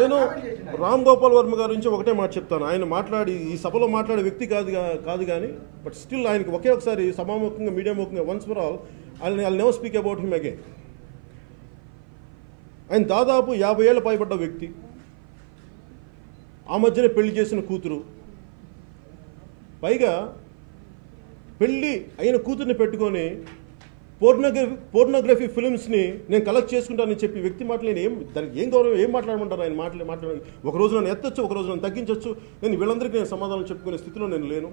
నేను రామ్ గోపాల్ వర్మ గారి నుంచి ఒకటే మాట చెప్తాను. ఆయన మాట్లాడి ఈ సభలో మాట్లాడే వ్యక్తి కాదు కానీ బట్ స్టిల్ ఆయనకి ఒకే ఒకసారి సభాముఖంగా మీడియా ముఖంగా once for all I never speak about him again. ఆయన దాదాపు 50 ఏళ్ళ పైబడ్డ వ్యక్తి, ఆ మధ్యనే పెళ్లి చేసిన కూతురు, పైగా పెళ్ళి అయిన కూతుర్ని పెట్టుకొని పోర్నోగ్రఫీ ఫిల్మ్స్ని నేను కలెక్ట్ చేసుకుంటానని చెప్పి వ్యక్తి మాటలు నేను దానికి ఏం గౌరవం, ఏం మాట్లాడమంటారు? ఆయన మాట్లాడి ఒక రోజు నన్ను ఎత్తచ్చు, ఒక రోజు నన్ను తగ్గించవచ్చు. నేను వీళ్ళందరికీ నేను సమాధానం చెప్పుకునే స్థితిలో నేను లేను.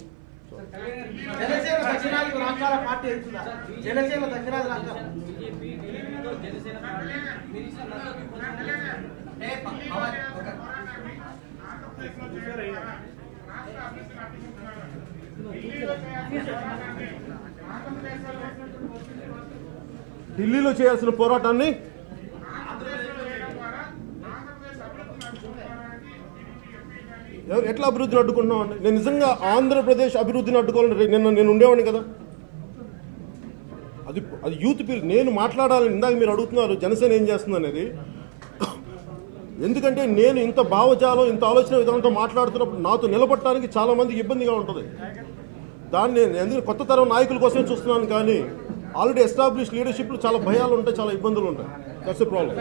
ఢిల్లీలో చేయాల్సిన పోరాటాన్ని ఎట్లా అభివృద్ధిని అడ్డుకుంటున్నాం అండి? నేను నిజంగా ఆంధ్రప్రదేశ్ అభివృద్ధిని అడ్డుకోవాలని నేను ఉండేవాడిని కదా. అది యూత్ పిల్ నేను మాట్లాడాలని ఇందాక మీరు అడుగుతున్నారు జనసేన ఏం చేస్తుంది అనేది. ఎందుకంటే నేను ఇంత భావజాలం, ఇంత ఆలోచన విధానంతో మాట్లాడుతున్నప్పుడు నాతో నిలబడటానికి చాలా మందికి ఇబ్బందిగా ఉంటుంది. దాన్ని నేను ఎందుకంటే కొత్త తరం నాయకుల కోసమే చూస్తున్నాను, కానీ ఆల్రెడీ ఎస్టాబ్లిష్ లీడర్షిప్లో చాలా భయాలు ఉంటాయి, చాలా ఇబ్బందులు ఉంటాయి. That's a problem.